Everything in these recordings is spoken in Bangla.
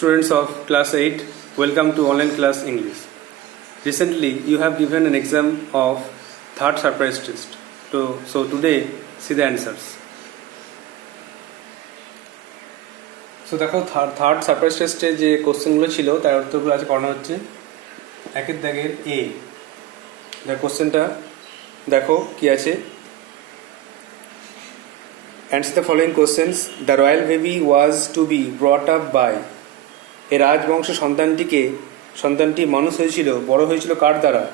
Students of class 8, welcome to online class English. Recently, you have given an exam of third surprise test. So today, see the answers. So দেখো থার্ড সারপ্রাইজ টেস্টে যে কোশ্চেনগুলো ছিল তার উত্তরগুলো আজ করানো হচ্ছে। একের দাগের এ কোশ্চেনটা দেখো কি আছে। Answer the following questions. The royal baby was to be brought up by. এই রাজবংশ সন্তানটি মানুষ হয়েছিল, বড় হয়েছিল কার দ্বারা?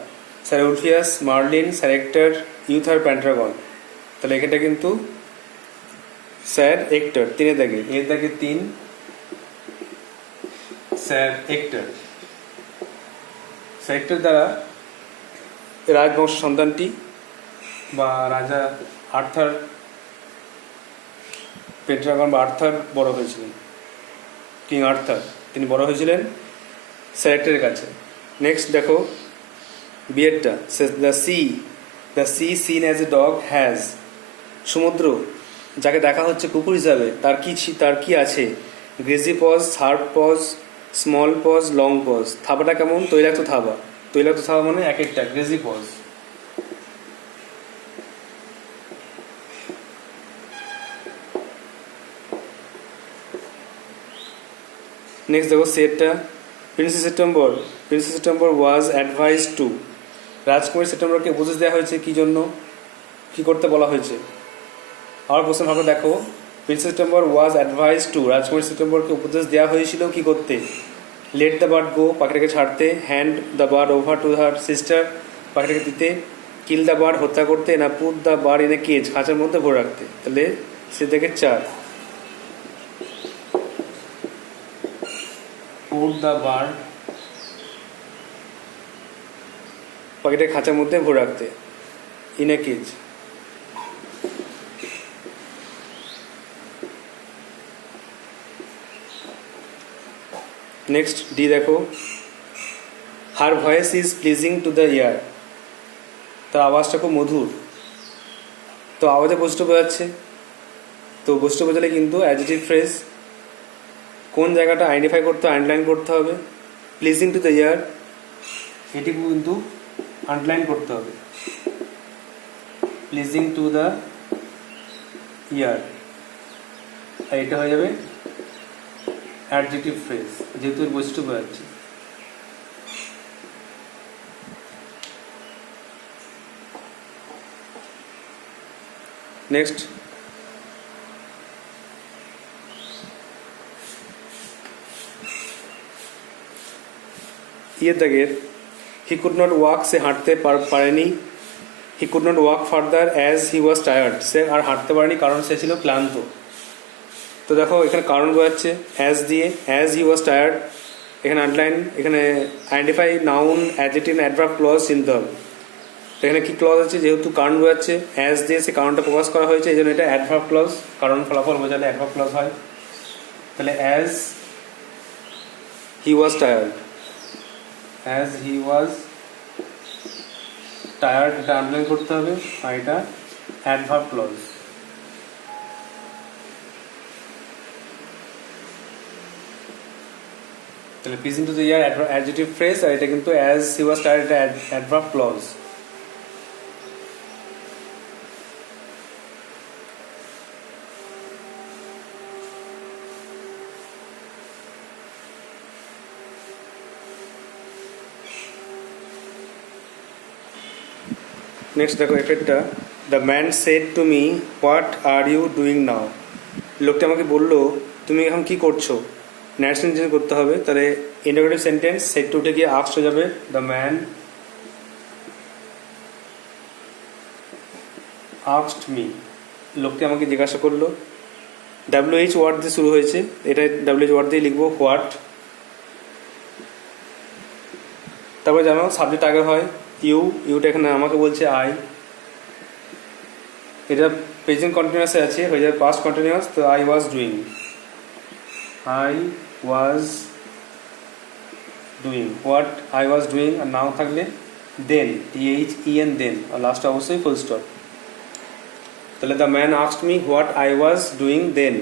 Sir Ulfius, Merlin, sir Hector, Uther, Pendragon. তাহলে এটা কিন্তু স্যার হেক্টর। তিনের দাগে এর দাগে 3 স্যার হেক্টর দ্বারা রাজবংশ সন্তানটি বা রাজা আর্থার পেন্ট্রাগন বা আর্থার বড় হয়েছিলেন। কিং আর্থার তিনি বড় হয়েছিলেন স্যার হেক্টরের কাছে। নেক্সট দেখো বিয়েরটা, the sea seen as a dog has. সমুদ্র যাকে দেখা হচ্ছে কুকুর হিসাবে তার কি আছে? Greasy paws, sharp paws, small paws, long paws. থাবাটা কেমন? তৈলাক্ত থাবা মানে এক একটা গ্রেজি পজ। নেক্সট দেখো সেটটা, প্রিন্সেস সেপ্টেম্বর ওয়াজ অ্যাডভাইস টু। রাজকুমারী সেপ্টেম্বরকে উপদেশ দেওয়া হয়েছে কি জন্য, কি করতে বলা হয়েছে? আমার প্রশ্ন ভাবে দেখো, প্রিন্সেস সেপ্টেম্বর ওয়াজ অ্যাডভাইস টু, রাজকুমারী সেপ্টেম্বরকে উপদেশ দেওয়া হয়েছিল কি করতে? লেট দ্য বার্ড গো, পাখিটাকে ছাড়তে। Hand the bird over to her sister, পাখিটাকে দিতে। কিল দ্য বার্ড, হত্যা করতে। না put the bird in a cage, খাঁচার মধ্যে ভরে রাখতে। তাহলে সে থেকে 4 পুট দ্য বার্ড, পাখিটাকে খাঁচার মধ্যে ভরে রাখতে, in a cage. Next D দেখো, her voice is pleasing to the ear. তার আওয়াজটা খুব মধুর। তো আওয়াজে বৈশিষ্ট্য বোঝাচ্ছে, তো বৈশিষ্ট্য বোঝালে কিন্তু অ্যাডজেক্টিভ ফ্রেজ কোন জায়গাটা আইডেন্টিফাই করতে হবে, আন্ডারলাইন করতে হবে। প্লিজিং টু দ্য ইয়ার এটি কিন্তু আন্ডারলাইন করতে হবে। প্লিজিং টু দ্য ইয়ার, আর এটা হয়ে যাবে অ্যাডজেক্টিভ ফ্রেজ, যেহেতু এর বৈশিষ্ট্য বোঝাচ্ছে। নেক্সট ইয়ের দাগের হি কুড নট ওয়াক, সে হাঁটতে পারেনি। He could not walk further as he was tired, সে আর হাঁটতে পারেনি কারণ সে ছিল ক্লান্ত। তো দেখো এখানে কারণ বোঝাচ্ছে অ্যাজ দিয়ে, অ্যাজ হি ওয়াজ টায়ার্ড। এখানে আন্ডারলাইন, এখানে identify noun, adjective, adverb clause চিনতে হবে। এখানে কি ক্লজ আছে? যেহেতু কারণ বোঝাচ্ছে, অ্যাজ দিয়ে সে কারণটা প্রকাশ করা হয়েছে, এই জন্য এটা অ্যাডভার্ব ক্লজ। কারণ ফলাফল বোঝালে অ্যাডভার্ব ক্লজ হয়। তাহলে as he was tired, as he was tired, এটা আন্ডারলাইন করতে হবে, আর এটা অ্যাডভার্ব ক্লজ। তাহলে pleasing to the ear adjective phrase, আর এটা কিন্তু অ্যাজ হি ওয়াজ টায়ার্ড, এটা অ্যাডভার্ব ক্লজ। নেক্সট দেখো এফেক্টটা, the man said to me what are you doing now. লোকটা আমাকে বললো তুমি এখন কি করছো। ন্যারেশন চেঞ্জ করতে হবে, তাহলে ইন্টারোগেটিভ সেন্টেন্স সেড টু উঠে গিয়ে আস্কড হয়ে যাবে। দ্য ম্যান আস্কড মি, লোকটি আমাকে জিজ্ঞাসা করলো। WH ওয়ার্ড দিয়ে শুরু হয়েছে, এটা WH ওয়ার্ড দিয়ে লিখবো হোয়াট। তারপরে জানো সাবজেক্ট আগে হয় ইউটা এখানে আমাকে বলছে আই, এটা প্রেজেন্ট কন্টিনিউয়াসে আছে, হয়ে যাবে পাস্ট কন্টিনিউয়াস। তো I was doing what I was doing, আর নাও থাকলে দেন, THEN দেন, আর লাস্টে অবশ্যই ফুল স্টপ। তাহলে the man asked me what I was doing then.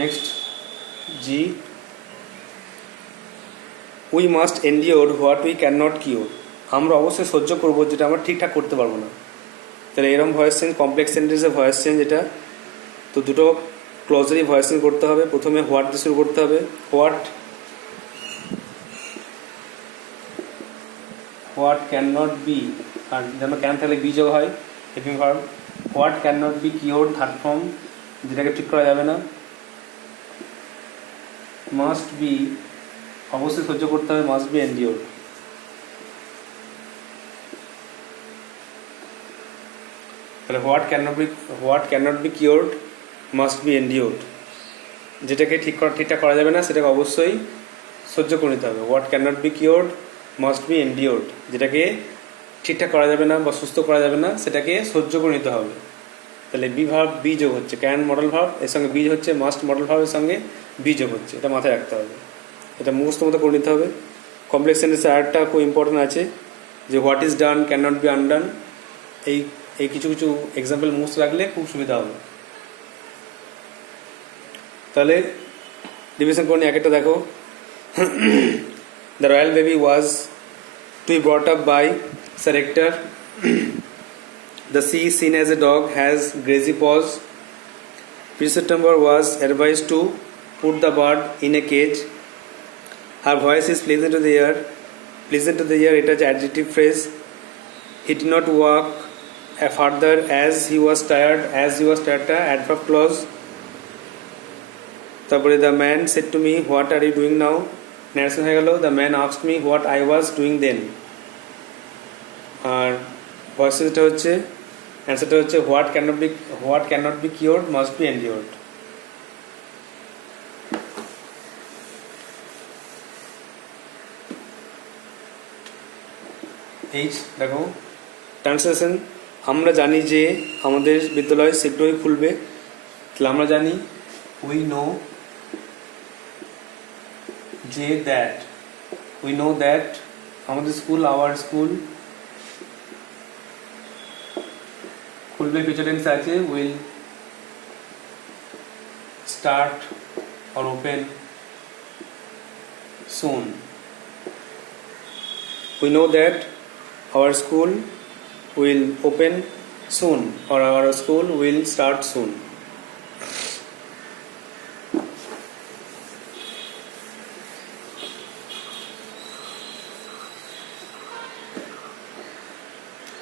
Next G, we must endure what we can not cure. আমরা অবশ্যই সহ্য করবো যেটা আমরা ঠিকঠাক করতে পারবো না। তাহলে এরকম ভয়েস চেঞ্জ, কমপ্লেক্স সেন্টেন্সের ভয়েস চেঞ্জ এটা। তো দুটো ক্লজেরই ভয়েস চেঞ্জ করতে হবে। প্রথমে হোয়াট দিয়ে শুরু করতে হবে, হোয়াট ক্যান নট বি, আর যেন ক্যান থাকলে বি যোগ হয়, helping verb. What can not be cure, third form, যেটাকে ঠিক করা যাবে না। মাস্ট বি, অবশ্যই সহ্য করতে হবে, মাস্ট বি এন্ডিওর। তাহলে what can not be cured must be endured, যেটাকে ঠিকঠাক করা যাবে না সেটাকে অবশ্যই সহ্য করে নিতে হবে। What can not be cured must be endured, যেটাকে ঠিকঠাক করা যাবে না বা সুস্থ করা যাবে না সেটাকে সহ্য করে নিতে হবে। তাহলে বি ভার্ব বি যোগ হচ্ছে, ক্যান মডেল ভার্ব এর সঙ্গে বি হচ্ছে, মাস্ট মডেল ভার্বের সঙ্গে বি যোগ হচ্ছে, এটা মাথায় রাখতে হবে, এটা মুখস্থ মতো করে নিতে হবে। কমপ্লেক্স সেন্টেন্সে আরেকটা খুব ইম্পর্টেন্ট আছে যে what is done can not be undone. এই কিছু কিছু এক্সাম্পল মুখস্থ রাখলে খুব সুবিধা হবে। তাহলে ডিভিশন করে নিয়ে এক একটা দেখো। The royal baby was to be brought up by sir Hector. The sea, seen as a dog, has grazy paws. Prince September was advised to put the bird in a cage. Her voice is pleasant to the ear. Pleasant to the ear, it is an adjective phrase. He did not walk further as he was tired. As he was tired, adverb clause. তারপরে the man said to me, what are you doing now? Narration হয়ে গেল, the man asked me what I was doing then. আর ভয়েসটা হচ্ছে, অ্যান্সারটা হচ্ছে what can not be cured must be endured. H দেখো ট্রান্সলেশন। আমরা জানি যে আমাদের বিদ্যালয় শীঘ্রই খুলবে, তাহলে আমরা জানি উই নো যে দ্যাট, উই নো দ্যাট আমাদের স্কুল, আওয়ার স্কুল খুলবে, ফিউচার টেন্সে আছে, will start or open soon. We know that our school will open soon or our school will start soon.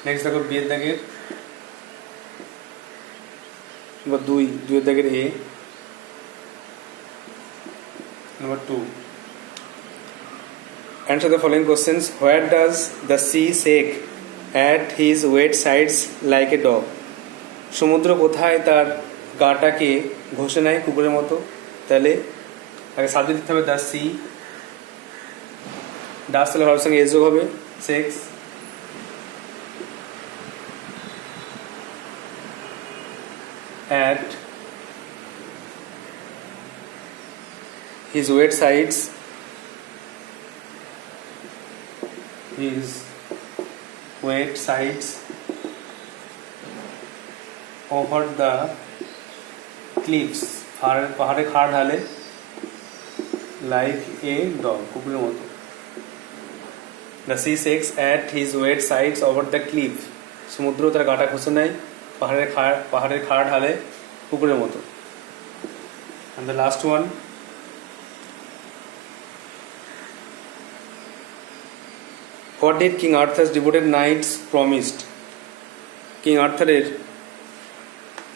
Next দেখো বি এর দাগের বা দুইয়ের দাগের এ। Number 2. Answer the following questions. Where does the sea shake at his wet sides like a dog? সমুদ্র কোথায় তার গাটাকে ঘষে নেয় কুকুরের মতো? তাহলে আগে সাবজেক্ট দিতে হবে দ্য সি, ডাস তাহলে ভার্বের সঙ্গে এস যোগ হবে, sex. At his wet sides, over the cliffs, পাহাড়ে খাড় ঢালে, like a dog, কুকুরের মতো। The sea shakes at his wet sides over the cliff. সমুদ্র তার গাটা ঘষে নেয় পাহাড়ের খাড় ঢালে কুকুরের মতো। And the last one, what did King Arthur's devoted knights promised? King আর্থারের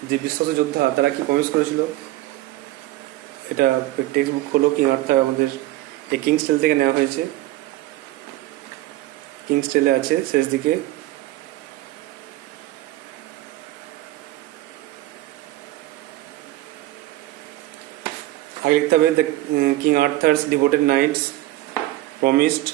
যে বিশ্বস্ত যোদ্ধা তারা কি প্রমিস করেছিল? এটা টেক্সট বুক হলো কিং আর্থার, আমাদের এই কিংস টেল থেকে নেওয়া হয়েছে, কিংস টেলে আছে শেষ দিকে। আগে লিখতে হবে the King Arthur's devoted knights promised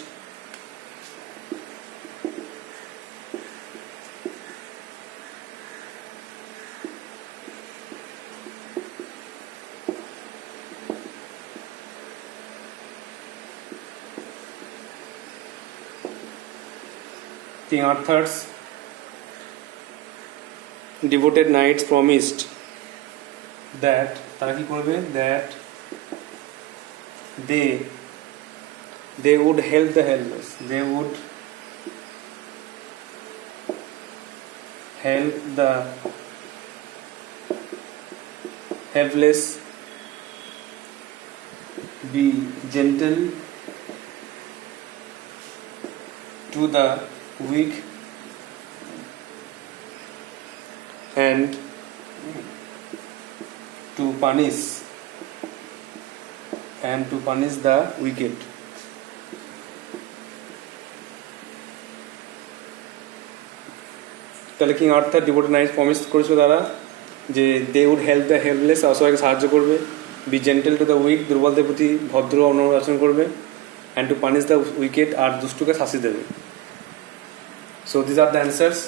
King Arthur's devoted knights promised that তারা কি করবে, that they would help the helpless, they would help the helpless, be gentle to the weak, and to punish the wicked. তাহলে king Arthur devoted knights promise করেছিল তারা যে they would help the helpless, সবাইকে সাহায্য করবে, be gentle to the weak, দুর্বলদের প্রতি ভদ্র অনুশাসন করবে, and to punish the wicked, আর দুষ্টুকে শাস্তি দেবে। So this are the answers,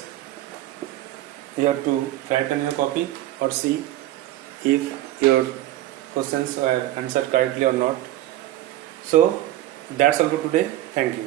you have to write on your copy or see if your questions were answered correctly or not. So that's all for today. Thank you.